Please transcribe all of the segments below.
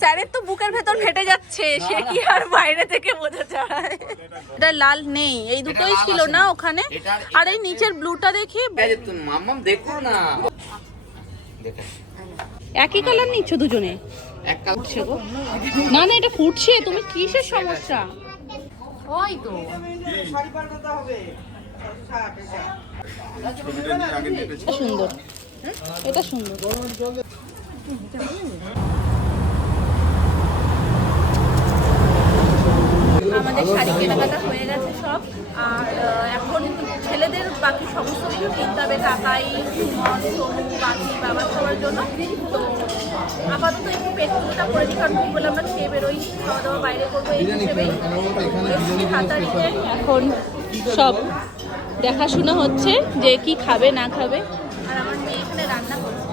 স্যারের তো বুকের ভেতর ফেটে যাচ্ছে, সে কি আর বাইরে থেকে বোঝা যায়? এটা লাল নেই, এই দুটোই ছিল না ওখানে। আর এই নিচের ব্লুটা দেখি, মাম্মাম দেখো না, একই কালার নিচ্ছ দুজনে? এক কালার গো না না, এটা ফুটছে, তুমি কিসের সমস্যা? ওই তো সুন্দর, এটা সুন্দর। আমাদের শাড়ি কেনাকাটা হয়ে গেছে সব, আর এখন ছেলেদের বাকি সমস্ত কিছু কিনতে হবে, কাকাই, সুমন, সোনু, বাকি বাবার সবার জন্য। তো আপাতত একটু পেট পুজোটা করে দিই, কারণ বলে আমরা খেয়ে বেরোই, খাওয়া দাওয়া বাইরে করবো এই হিসেবেই হাতারিতে এখন সব দেখাশোনা হচ্ছে যে কি খাবে না খাবে। আর আমার মেয়ে এখানে রান্না করছে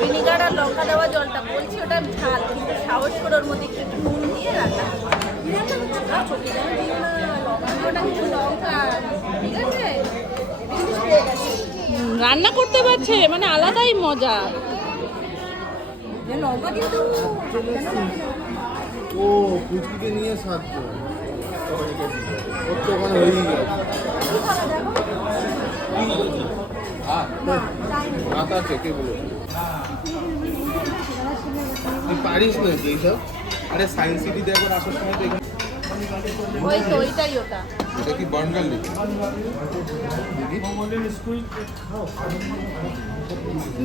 ভিনিগার আর লঙ্কা দেওয়া জলটা, বলছি ওটা ঝাল, কিন্তু সাহস করে ওর মধ্যে একটু নুন দিয়ে রান্না রান্না করতে পারছে, মানে আলাদাই মজা। ও পুচকিকে নিয়ে সাহায্য ওর তো ওখানে হয়েই গেছে। রাত আছে কে বলে তুই পারিস না এইসব? আরে সায়েন্স সিটি দেখো আসার সময় তো এখানে ওই তো ওইটাই ওটা। এটা কি বার্নগাল নাকি?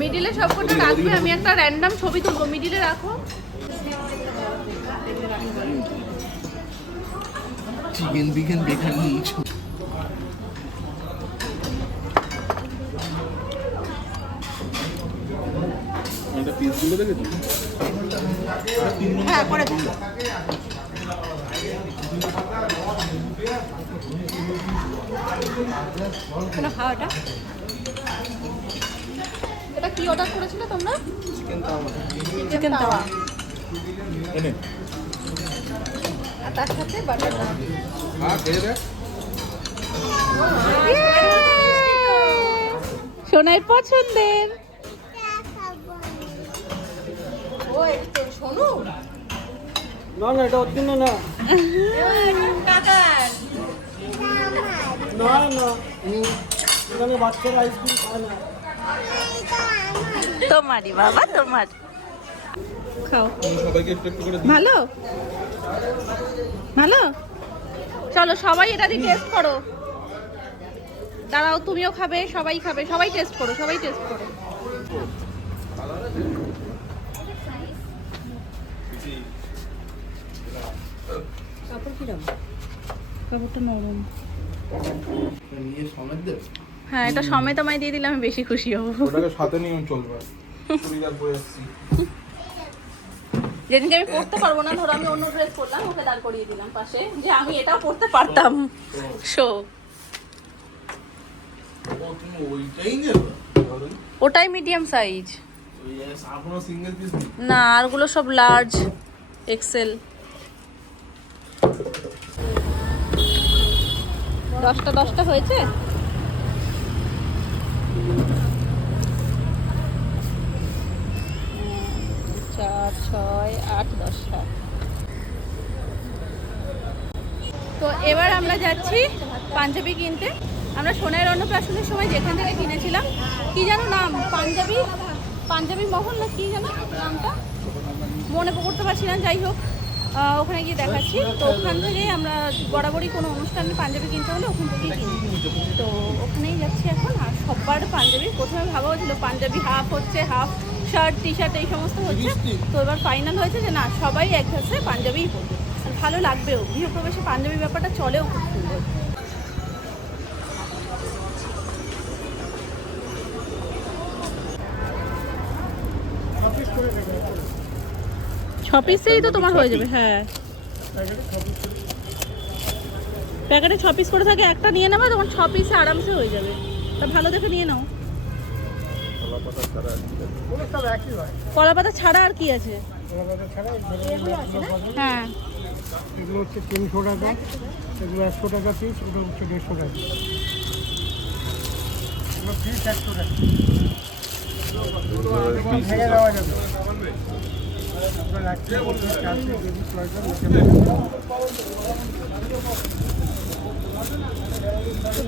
মিডিলে সবকটা রাখবে, আমি একটা র্যান্ডম ছবি তুলবো, মিডিলে রাখো। চিকেন বিকেন দেখে নিয়েছো? এটা পিসগুলো দেখেছো? হ্যাঁ করে দিন। কেন খাও এটা? এটা কি অর্ডার করেছিলে তোমরা? চিকেন তাওয়া। চিকেন তাওয়া। এনে আর তার সাথে বাটার নান। হ্যাঁ খেয়ে দেখ। সোনার পছন্দের। ও এটা শোনো না না, এটা অর্জুন না। কাকার না না, এখানে বাচ্চারা আইসক্রিম খায় না। তোমারই বাবা, তোমার। খাও। সবাইকে একটু একটু করে ভালো ভালো, চলো সবাই এটা দিয়ে টেস্ট করো। দাঁড়াও, তুমিও খাবে, সবাই খাবে, সবাই টেস্ট করো, সবাই টেস্ট করো। কাপড় কিরম? কাপড়টা নরম। নিয়ে সমেত দেব। হ্যাঁ, এটা সমেত আমায় দিয়ে দিলে আমি বেশি খুশি হব। ওটাকে সাথে নিয়ে চলবে। চুড়িদার পরে আসছি। যেদিনকে আমি পড়তে পারবো না, ধরো আমি অন্য ড্রেস পরলাম, ওকে দাঁড় করিয়ে দিলাম পাশে, যে আমি এটাও পরতে পারতাম। শো তুমি ওইটাই নেবে? ওটাই মিডিয়াম সাইজ আপনার সিঙ্গেল পিস না, আরগুলো সব লার্জ এক্সেল। 10টা হয়েছে। চার, 6, 8, 10টা। তো এবার আমরা যাচ্ছি পাঞ্জাবি কিনতে। আমরা সোনার অন্নপ্রাশনের সময় যেখান থেকে কিনেছিলাম, কি জানো নাম, পাঞ্জাবি মহল না কি জানো নামটা, মনে করতে পারছি না। যাই হোক, ওখানে গিয়ে দেখাচ্ছি। তো ওখান থেকে আমরা বরাবরই কোনো অনুষ্ঠানে পাঞ্জাবি কিনতে হলে ওখান থেকেই কিনি। তো ওখানেই যাচ্ছি এখন। আর সবার পাঞ্জাবি, প্রথমে ভাবা হচ্ছিল পাঞ্জাবি হাফ হচ্ছে, হাফ শার্ট টি শার্ট এই সমস্ত হচ্ছে। তো এবার ফাইনাল হয়েছে যে না, সবাই এক ঘাসে পাঞ্জাবিই পরবে, আর ভালো লাগবেও। গৃহপ্রবেশে পাঞ্জাবি ব্যাপারটা চলেও খুব সুন্দর। ছ পিসেই তো তোমার হয়ে যাবে। হ্যাঁ, প্যাকেটে 6 পিস করে থাকে, একটা নিয়ে নেবে তখন 6 পিসে আরামসে হয়ে যাবে। তা ভালো দেখে নিয়ে নাও। কলা পাতা ছাড়া আর কি আছে? হ্যাঁ, এগুলো হচ্ছে 300 টাকা, এগুলো 100 টাকা পিস, এটা হচ্ছে 150 টাকা। এগুলো পিস 100 টাকা। ভেঙে দেওয়া যাবে আপনার রাখতে বলতে চালতে যদি প্রয়োজন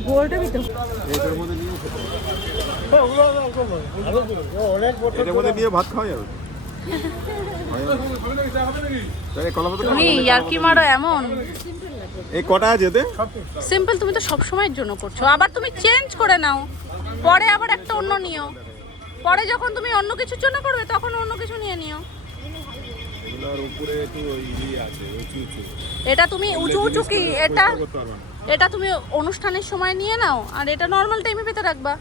গোলটা ভিতর অনেক এটার মধ্যে নিয়ে ভাত খাওয়া যাবে তুমি ইয়ার্কি মারো এমন। এই কটা আছে এতে? সিম্পল, তুমি তো সব সময়ের জন্য করছো, আবার তুমি চেঞ্জ করে নাও, পরে আবার একটা অন্য নিও, পরে যখন তুমি অন্য কিছুর জন্য করবে তখন অন্য কিছু নিয়ে নিও। এগুলোর উপরে একটু ইয়ে আছে, উঁচু উঁচু। এটা তুমি উঁচু উঁচু কি, এটা তুমি অনুষ্ঠানের সময় নিয়ে নাও, আর এটা নর্মাল টাইমে পেতে রাখবা।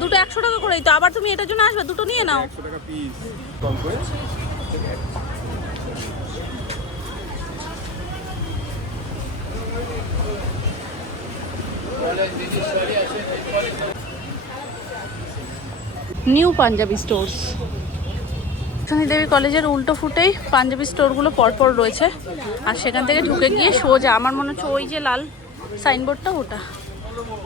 দুটো 100 টাকা করেই তো, আবার তুমি এটার জন্য আসবে, দুটো নিয়ে নাও। 100 টাকা পিস কম করে। নিউ পাঞ্জাবি স্টোর্স, দেবী কলেজের উল্টো ফুটেই পাঞ্জাবি স্টোরগুলো পরপর রয়েছে, আর সেখান থেকে ঢুকে গিয়ে সোজা আমার মনে হচ্ছে ওই যে লাল সাইনবোর্ডটা ওটা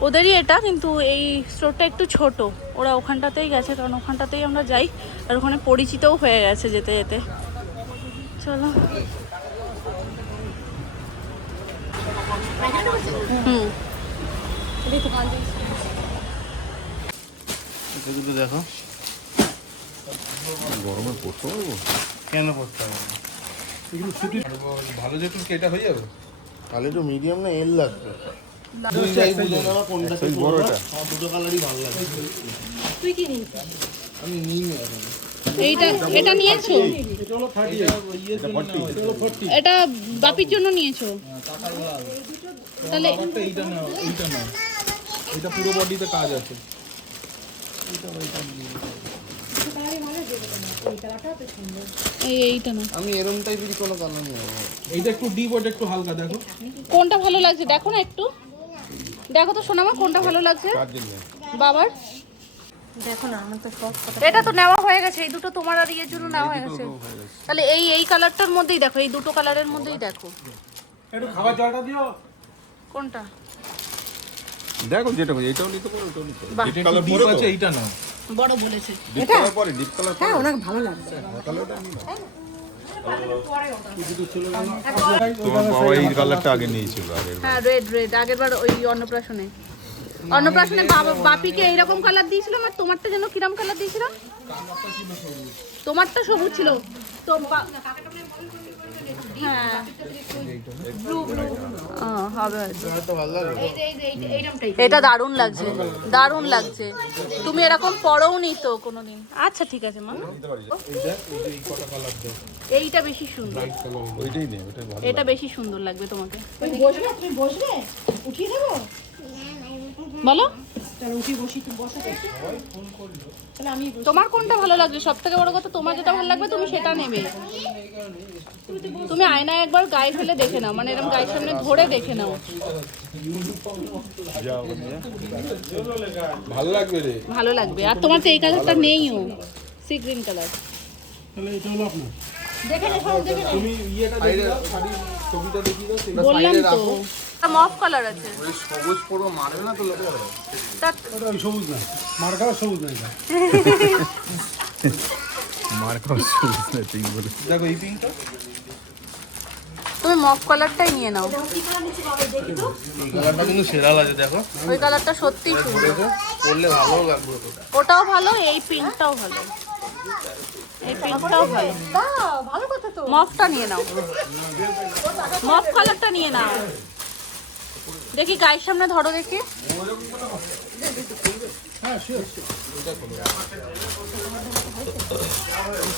ওদেরই এটা, কিন্তু এই স্টোরটা একটু ছোট, ওরা ওখানটাতেই গেছে কারণ ওখানটাতেই আমরা যাই, আর ওখানে পরিচিতও হয়ে গেছে যেতে যেতে। চলো এগুলো দেখো, গরমে পড়তে পারবো? কেন করতে হবে এগুলো ছুটি ভালো যেটু কেটা হয়ে যাবে। তাহলে একটু মিডিয়াম না এল লাগবে। কোনটা বড় এটা দুটো কালারই ভালো লাগে। তুই কি নিয়েছিস? আমি নিই না এখন। এটা নিয়েছো? চলো 30 এটা বাপির জন্য নিয়েছো? তাহলে এইটা নাও, এইটা নাও, এটা পুরো বডিতে কাজ আছে। এইটা না, আমি এরকম টাইপেরই কোনো কালার নেই। এইটা একটু ডিপ, ওটা একটু হালকা। দেখো কোনটা ভালো লাগছে দেখো না একটু, দেখো তো সোনামা কোনটা ভালো লাগছে বাবার। দেখো না, আমার তো সব এটা তো নেওয়া হয়ে গেছে, এই দুটো তোমার আর ইয়ের জন্য নেওয়া হয়ে গেছে। তাহলে এই কালারটার মধ্যেই দেখো, এই দুটো কালারের মধ্যেই দেখো একটু খাবার জলটা দিও। কোনটা দেখো, যেটা হয় এটাও নিতে পারো, ওটাও নিতে পারো। বাহ, এটা একটু ডিপ আছে, এইটা নাও। বড় বলেছে। ডিপ কালার পরে, ডিপ কালার পরে। অনেক ভালো লাগছে। তাহলে ওটা নিয়ে নাও। তোমার বাবা এই কালারটা আগে নিয়েছিল আগের বার। হ্যাঁ, রেড আগের বার ওই অন্নপ্রাশনে বাপিকে এইরকম কালার দিয়েছিলাম, আর তোমারটা যেন কিরম কালার দিয়েছিলাম? তোমারটা সবুজ ছিল তো হ্যাঁ, হবে এটা দারুণ লাগছে, দারুণ লাগছে। তুমি এরকম পরও নি তো কোনোদিন। আচ্ছা ঠিক আছে মা, এইটা বেশি সুন্দর, ওইটাই নে, ওটা ভালো। এটা বেশি সুন্দর লাগবে তোমাকে। তুমি বসবে উঠিয়ে দেবো বলো চলো উঠি বসি, তুমি বসো একটু। তাহলে আমি তোমার কোনটা ভালো লাগছে? সব থেকে বড় কথা, তোমার যেটা ভালো লাগবে তুমি সেটা নেবে। তুমি আয়নায় একবার গায়ে ফেলে দেখে নাও, মানে এরকম গায়ের সামনে ধরে দেখে নাও, ভালো লাগবে রে, ভালো লাগবে। আর তোমার তো এই কালারটা নেইও, সি গ্রিন কালার। তাহলে এটা হলো আপনার। তুমি ইয়েটা দেখি দাও, শাড়ির ছবিটা দেখি দাও, সেটা বললাম সাইডে তো রাখো। মফ কালার আছে। ওই সবুজ পুরো মারবে না তো লোকে। ওটা ওই সবুজ না, মার্কাও সবুজ না এটা। মার্কা সবুজ না, ঠিক বলে। দেখো এই পিঙ্কটা, তুমি মফ কালারটাই নিয়ে নাও, এই কালারটা কিন্তু সেরা লাগে। দেখো ওই কালারটা সত্যিই সুন্দর, পরলে ভালো লাগবে। ওটাও ভালো, এই পিঙ্কটাও ভালো, এই পিঙ্কটাও ভালো। ভালো কথা তো। মফটা নিয়ে নাও, মফ কালারটা নিয়ে নাও। দেখি গায়ের সামনে ধরো দেখি।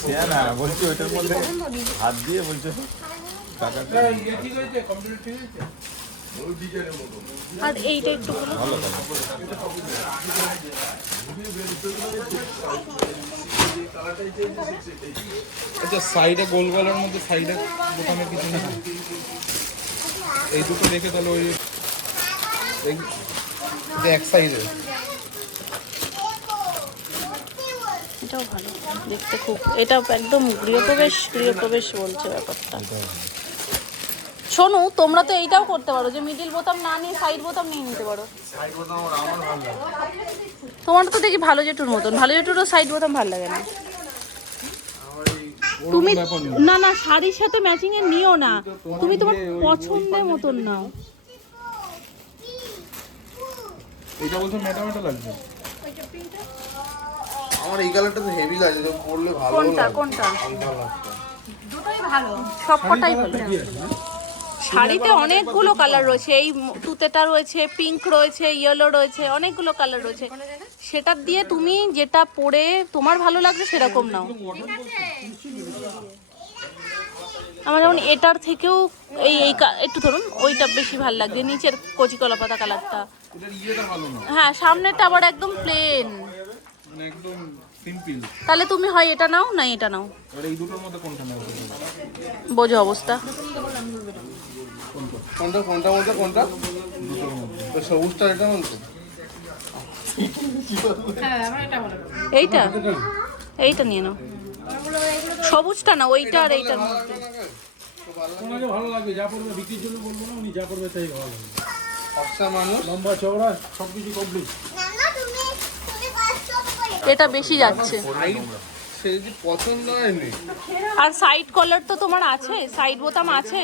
হ্যাঁ না, বলছি ওইটার মধ্যে হাত দিয়ে বলছে টাকাটা ইয়ে ঠিক হয়েছে, কমপ্লিট ঠিক হয়েছে। আর এইটা একটু বলো। ভালো লাগে। আচ্ছা সাইডে গোল গলার মধ্যে সাইডে বোতামের কিছু নেই? এই দুটো রেখে তাহলে ওই এক সাইডে। এটাও ভালো দেখতে খুব, এটা একদম গৃহপ্রবেশ বলছে ব্যাপারটা। শোনো, তোমরা তো এইটাও করতে পারো যে মিডিল বোতাম না নিয়ে সাইড বোতাম নিয়ে নিতে পারো। সাইড বোতাম আমার ভালো লাগে। তোমার তো দেখি ভালো জেঠুর মতন, ভালো জেঠুরও সাইড বোতাম ভালো লাগে না। তুমি না না শাড়ির সাথে ম্যাচিং এর নিও না, তুমি তোমার পছন্দের মতন নাও। এটা বলছো ম্যাটা ম্যাটা লাগছে। আমার এই কালারটা তো হেভি লাগছে, তো পরলে ভালো কোনটা কোনটা? সবকটাই ভালো। শাড়িতে অনেকগুলো কালার রয়েছে, এই তুতেটা রয়েছে, পিঙ্ক রয়েছে, ইয়েলো রয়েছে, অনেকগুলো কালার রয়েছে। সেটা দিয়ে তুমি যেটা পরে তোমার ভালো লাগছে সেরকম নাও। আমার যেমন এটার থেকেও এই এই একটু ধরুন ওইটা বেশি ভালো লাগছে, নিচের কচি কলা পাতা কালারটা। এটার ইয়েটা ভালো না, হ্যাঁ সামনেটা আবার একদম প্লেন, মানে একদম সিম্পল। তাহলে তুমি হয় এটা নাও না এটা নাও, আর এই দুটোর মধ্যে কোনটা নেবে? বোঝো অবস্থা। কোনটা কোনটা বলতে কোনটা? দুটোর মধ্যে তো সবুজটা এটা বলতো? এইটা এইটা নিয়ে নাও, সবুজটা না ওইটা আর এইটার মধ্যে। ওনাকে ভালো লাগবে, যা পড়বে বিক্রির জন্য বলবো না, উনি যা পড়বে তাই ভালো লাগবে। ফর্সা মানুষ, লম্বা চওড়া সব কিছু কমপ্লিট। এটা বেশি যাচ্ছে। সে যদি পছন্দ হয়নি আর সাইড কলার তো তোমার আছে, সাইড বোতাম আছে।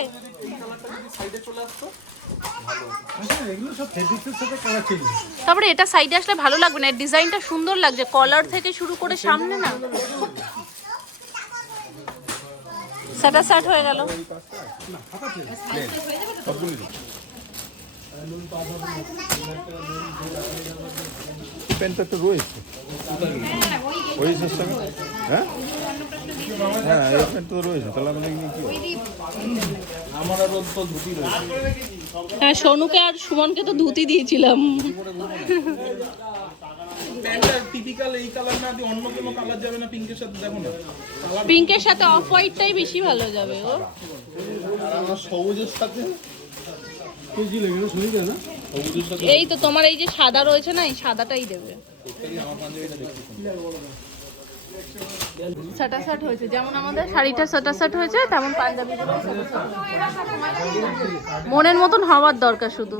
আচ্ছা, এগুলো সব ফেব্রিক্সের সাথে কালার চেঞ্জ। তারপরে এটা সাইডে আসলে ভালো লাগবে না, এর ডিজাইনটা সুন্দর লাগছে, কলার থেকে শুরু করে সামনে না। সেটা সেট হয়ে গেল। প্যান্টটা তো রয়েছে ওই সিস্টেমে। হ্যাঁ হ্যাঁ, এই প্যান্ট তো রয়েছে, তাহলে আমাদের কি আমার আর তো ধুতি রয়েছে। হ্যাঁ সোনুকে আর সুমনকে তো ধুতি দিয়েছিলাম। প্যান্টটা টিপিক্যাল এই কালার না দিয়ে অন্য কোনো কালার যাবে না পিঙ্কের সাথে, দেখো না পিঙ্কের সাথে অফ হোয়াইটটাই বেশি ভালো যাবে ও। আর আমার সবুজের সাথে কেজি লেগে শুনে যায় না। সবুজের সাথে এই তো তোমার এই যে সাদা রয়েছে না, এই সাদাটাই দেবে। আমার পাঞ্জাবিটা দেখতে সাটা সেট হয়েছে, যেমন আমাদের শাড়িটা সাটা সেট হয়েছে তেমন পাঞ্জাবিগুলো মনের মতন হওয়ার দরকার শুধু।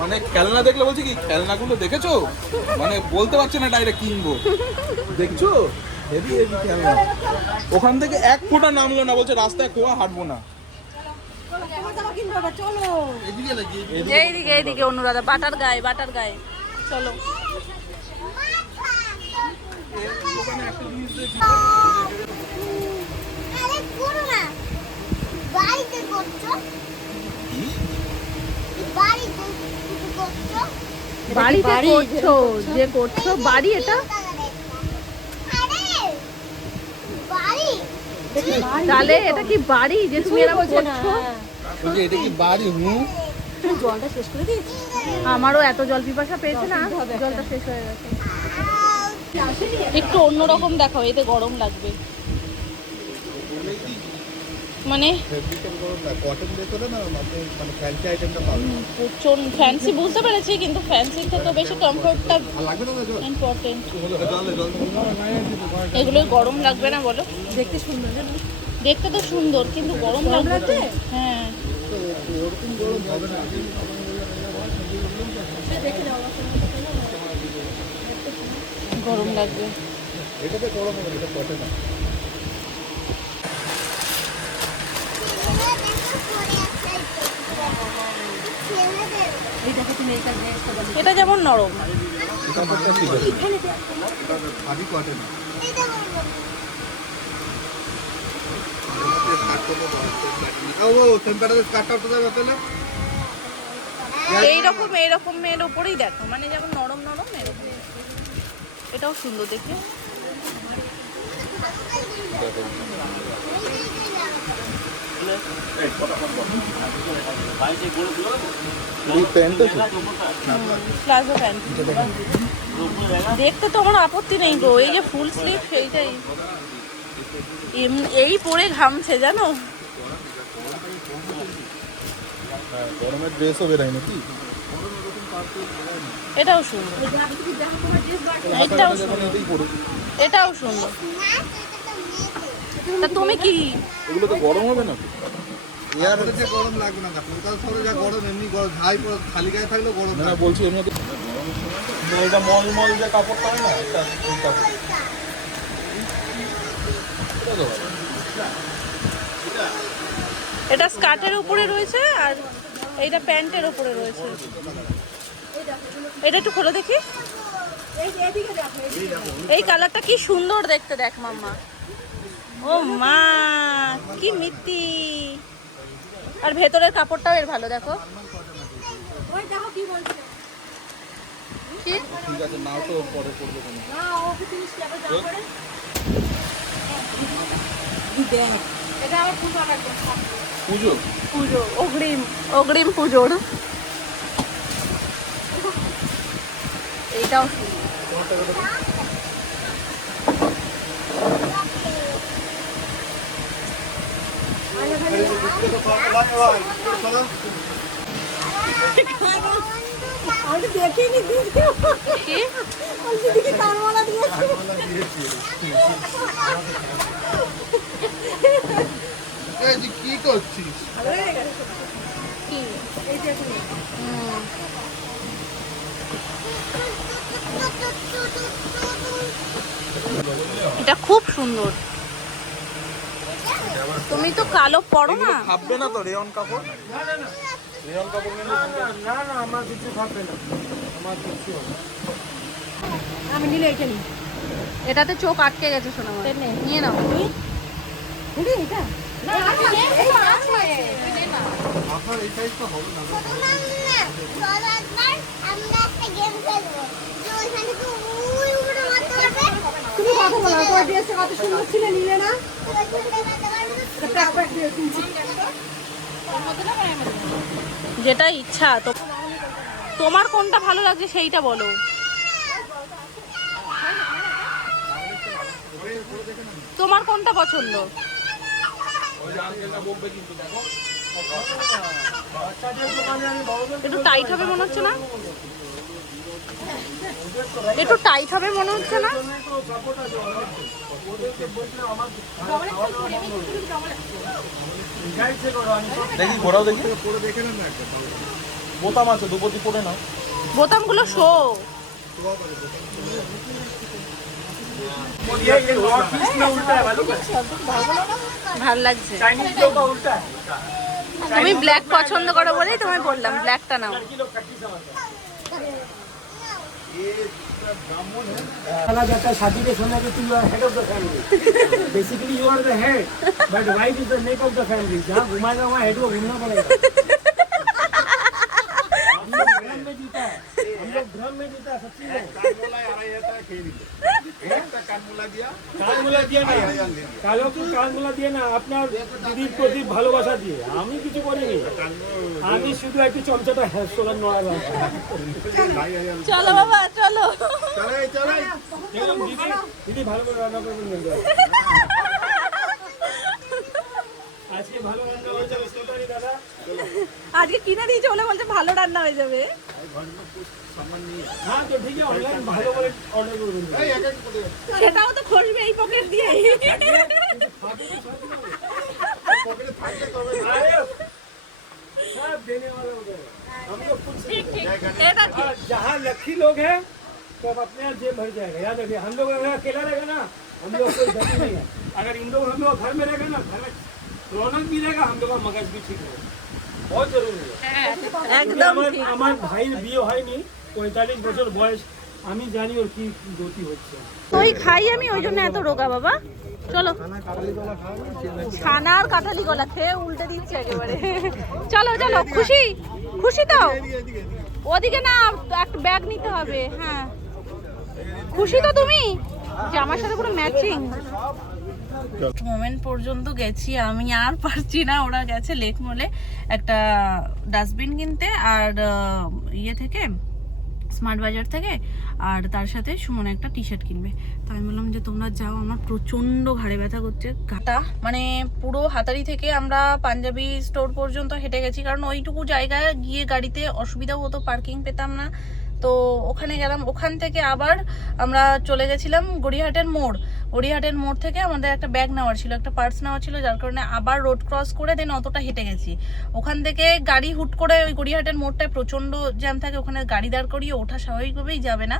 মানে খেলনা দেখলে বলছি কি খেলনাগুলো দেখেছো, মানে বলতে পারছে না ডাইরেক্ট কিনবো, দেখছো হেভি হেভি খেলনা। ওখান থেকে এক ফোঁটা নামলো না, বলছে রাস্তায় খোয়া হাঁটবো না। এইদিকে এইদিকে অনুরাধা, বাটার গায়ে বাটার গায়ে চলো। বাড়িতে করছো যে করছো বাড়ি, এটা তাহলে এটা কি বাড়ি যে তুমি এরকম করছো? বলছি এটা কি বাড়ি? আমারও এত জল পিপাসা পেয়েছে না, জলটা শেষ হয়ে গেছে। একটু অন্যরকম দেখাও, এতে গরম লাগবে। মানে কটন ভেতরে না, মানে ফ্যান্সি আইটেমটা পাবে। প্রচন্ড ফ্যান্সি বুঝতে পেরেছি, কিন্তু ফ্যান্সির থেকে বেশি কমফোর্টটা ইম্পর্টেন্ট। এগুলো গরম লাগবে না বলো? দেখতে সুন্দর, দেখতে তো সুন্দর কিন্তু গরম লাগবে। হ্যাঁ গরম লাগবে। এটাতে গরম হবে, এটা কটন না। এটা যেমন নরম, কাপড়টা ঠিক আছে, খাদি কটন। এইরকম এর উপরেই দেখো, মানে যেমন নরম নরম এরকম। এটাও সুন্দর দেখে। প্লাজো প্যান্ট দেখতে তো আমার আপত্তি নেই গো, এই যে ফুল স্লিভ সেইটাই। এই পরে ঘামছে জানো। গরমের ড্রেসও বেরাই নাকি? এটাও সুন্দর, এটাও সুন্দর, এটাও সুন্দর। তা তুমি কি এগুলো তো গরম হবে না? যে গরম লাগবে না, কলকাতা শহরে যা গরম এমনি গরম, ঝাই পুরো খালি গায়ে থাকলেও গরম না থাকে। বলছি এমনি এটা মলমল যে কাপড়টা হয় না, এটা ওই কাপড়। এটা তো এটা স্কার্টের উপরে রয়েছে আর এইটা প্যান্টের উপরে রয়েছে। এটা একটু খোলো দেখি। এই কালারটা কি সুন্দর দেখতে, দেখ মাম্মা। ও মা কি মিষ্টি। আর ভেতরের কাপড়টাও এর ভালো, দেখো। কি? ঠিক আছে, নাও তো পরে করবো কোনো। পুজো পুজো, অগ্রিম অগ্রিম পুজোর। এইটাও আমি দেখিনি কি? দিদি কানমালা দিয়েছি। এই যে কি করছিস? কি? এটা খুব সুন্দর। তুমি তো কালো পরো না। ভাববে না তো রেয়ন কাপড়? রেয়ন কাপড় কিন্তু না না আমার কিছু খাবে না, আমার কিছু হবে না। আমি নিলে এটা নিই। এটাতে চোখ আটকে গেছে, শোনা নিয়ে নাও। দিদি এটা না আছে। আপনার এই সাইজটা হবে না। তুমি কথা বলো, তোমার ড্রেসটা কত সুন্দর ছিল, নিলে না? প্যাক দিয়ে কিনছি। যেটা ইচ্ছা তো, তোমার কোনটা ভালো লাগছে সেইটা বলো। তোমার কোনটা পছন্দ? একটু টাইট হবে মনে হচ্ছে না? একটু টাইট হবে মনে হচ্ছে না? দেখি ঘোরাও দেখি, পরে দেখে নেন না একটা। বোতাম আছে দুপতি পরে নাও। বোতামগুলো শো। ভাল লাগছে। তুমি ব্ল্যাক পছন্দ করো বলেই তোমায় বললাম ব্ল্যাকটা নাও। कहा जाता है शादी के समय में you are head of the family, basically you are the head but wife is the neck of the family. जहाँ घुमाएगा वहाँ हेड को घूमना पड़ेगा। हम लोग ड्रम में जीता है, हम लोग ड्रम में जीता है सच्ची में। কানমুলা দিয়ে না, কালো কি কানমুলা দিয়ে না, আপনার দিদির প্রতি ভালোবাসা দিয়ে। আমি কিছু করিনি, আমি শুধু একটু চমচাটা সোলার নড়া। চলো বাবা চলো। দিদি দিদি ভালো করে রান্না করবেন কিন্তু। আজকে ভালো রান্না হয়ে যাবে সেটাই দাদা। আজকে কিনে দিয়েছে বলে বলছে ভালো রান্না হয়ে যাবে। হ্যাঁ তো ঠিক আছে, অনলাইন ভালো করে অর্ডার করবেন। সেটাও তো খসবে এই পকেট দিয়ে। सब देने वाला हो गया। हम लोग कुछ এটা ঠিক। जहाँ लकी लोग हैं तब अपने आप जेब भर जाएगा। याद रखिए, हम लोग अगर अकेला रहेगा ना, हम लोग कोई गति नहीं है। अगर इन लोग हम लोग घर में रहेगा ना, घर में रौनक भी रहेगा, हम लोग का मगज भी ठीक रहेगा। बहुत जरूरी है। একদম ঠিক। আমার ভাইয়ের বিয়ে হয়নি, 45 বছর বয়স, আমি জানি ওর কি গতি হচ্ছে। ওই খাই আমি, ওই জন্য এত রোগা বাবা। চলো ছানা আর কাঁঠালি কলা খেয়ে উল্টে দিচ্ছে একেবারে। চলো চলো, খুশি খুশি তো? ওদিকে না, একটা ব্যাগ নিতে হবে। হ্যাঁ খুশি তো তুমি? জামার সাথে পুরো ম্যাচিং। মোমেন্ট পর্যন্ত গেছি আমি, আর পারছি না। ওরা গেছে লেক মলে একটা ডাস্টবিন কিনতে, আর ইয়ে থেকে স্মার্ট বাজার থেকে, আর তার সাথে সুমন একটা টি শার্ট কিনবে। তো আমি বললাম যে তোমরা যাও, আমার প্রচণ্ড ঘাড়ে ব্যথা করছে। ঘাটা মানে পুরো হাতারি থেকে আমরা পাঞ্জাবি স্টোর পর্যন্ত হেঁটে গেছি, কারণ ওইটুকু জায়গায় গিয়ে গাড়িতে অসুবিধাও হতো, পার্কিং পেতাম না। তো ওখানে গেলাম, ওখান থেকে আবার আমরা চলে গেছিলাম গড়িয়াহাটের মোড়। গড়িয়াহাটের মোড় থেকে আমাদের একটা ব্যাগ নেওয়ার ছিল, একটা পার্স নেওয়ার ছিল, যার কারণে আবার রোড ক্রস করে দেন অতটা হেঁটে গেছি। ওখান থেকে গাড়ি হুট করে ওই গড়িয়াহাটের মোড়টায় প্রচণ্ড জ্যাম থাকে, ওখানে গাড়ি দাঁড় করিয়ে ওঠা স্বাভাবিকভাবেই যাবে না।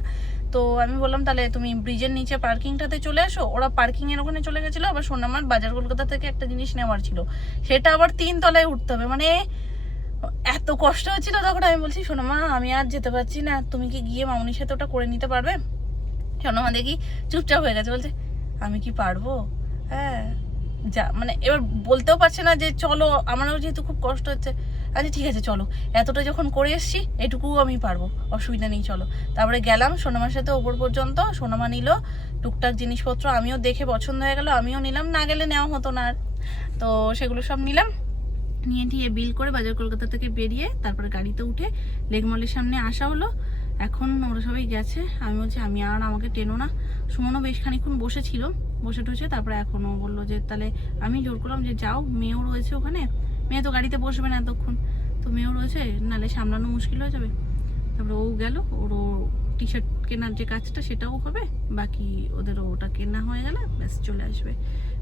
তো আমি বললাম তাহলে তুমি ব্রিজের নিচে পার্কিংটাতে চলে আসো। ওরা পার্কিংয়ের ওখানে চলে গেছিলো। আবার সোনামার বাজার কলকাতা থেকে একটা জিনিস নেওয়ার ছিল, সেটা আবার 3 তলায় উঠতে হবে। মানে এত কষ্ট হচ্ছিল তখন। আমি বলছি সোনামা আমি আর যেতে পারছি না, তুমি কি গিয়ে মামনির সাথে ওটা করে নিতে পারবে? সোনামা দেখি চুপচাপ হয়ে গেছে, বলছে আমি কি পারবো? হ্যাঁ যা, মানে এবার বলতেও পারছে না যে চলো, আমারও যেহেতু খুব কষ্ট হচ্ছে। আচ্ছা ঠিক আছে চলো, এতটা যখন করে এসছি এটুকু আমি পারবো, অসুবিধা নেই চলো। তারপরে গেলাম সোনামার সাথে ওপর পর্যন্ত। সোনামা নিল টুকটাক জিনিসপত্র, আমিও দেখে পছন্দ হয়ে গেল, আমিও নিলাম, না গেলে নেওয়া হতো না আর। তো সেগুলো সব নিলাম, নিয়ে টিয়ে বিল করে বাজার কলকাতা থেকে বেরিয়ে তারপরে গাড়িতে উঠে লেক মলের সামনে আসা হলো। এখন ওরা সবাই গেছে, আমি বলছি আমি আর, আমাকে টেনো না। সুমনও বেশ খানিক্ষণ বসেছিল, বসে টসে তারপরে এখনও বললো যে তাহলে আমি জোর করলাম যে যাও, মেয়েও রয়েছে ওখানে, মেয়ে তো গাড়িতে বসবে না এতক্ষণ, তো মেয়েও রয়েছে, নাহলে সামলানো মুশকিল হয়ে যাবে। তারপরে ও গেল, ওরও টি শার্ট কেনার যে কাজটা সেটাও হবে, বাকি ওদেরও ওটা কেনা হয়ে গেলে ব্যাস চলে আসবে।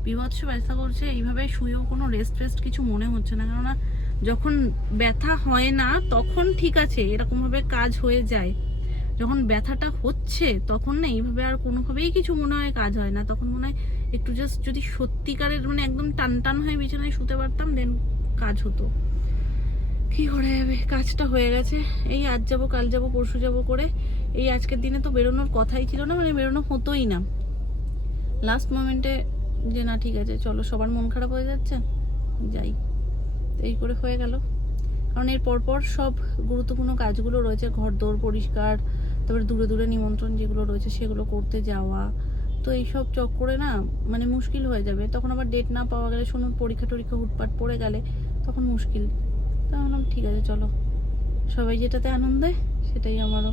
বিভৎস ব্যথা করছে, এইভাবে শুয়েও কোনো রেস্ট ফেস্ট কিছু মনে হচ্ছে না, কেননা যখন ব্যথা হয় না তখন ঠিক আছে, এরকমভাবে কাজ হয়ে যায়। যখন ব্যথাটা হচ্ছে তখন না এইভাবে আর কোনোভাবেই কিছু মনে হয় কাজ হয় না। তখন মনে হয় একটু জাস্ট যদি সত্যিকারের মানে একদম টান টান হয়ে বিছানায় শুতে পারতাম, দেন কাজ হতো। কি করে যাবে, কাজটা হয়ে গেছে। এই আজ যাবো, কাল যাবো, পরশু যাবো করে এই আজকের দিনে তো বেরোনোর কথাই ছিল না, মানে বেরোনো হতোই না। লাস্ট মোমেন্টে যে না ঠিক আছে চলো, সবার মন খারাপ হয়ে যাচ্ছে যাই, এই করে হয়ে গেল। কারণ এর পরপর সব গুরুত্বপূর্ণ কাজগুলো রয়েছে, ঘর দোর পরিষ্কার, তারপরে দূরে দূরে নিমন্ত্রণ যেগুলো রয়েছে সেগুলো করতে যাওয়া। তো এইসব চক্করে না মানে মুশকিল হয়ে যাবে। তখন আবার ডেট না পাওয়া গেলে, শুনুন পরীক্ষা টরীক্ষা হুটপাট পড়ে গেলে তখন মুশকিল। তা বললাম ঠিক আছে চলো, সবাই যেটাতে আনন্দে সেটাই আমারও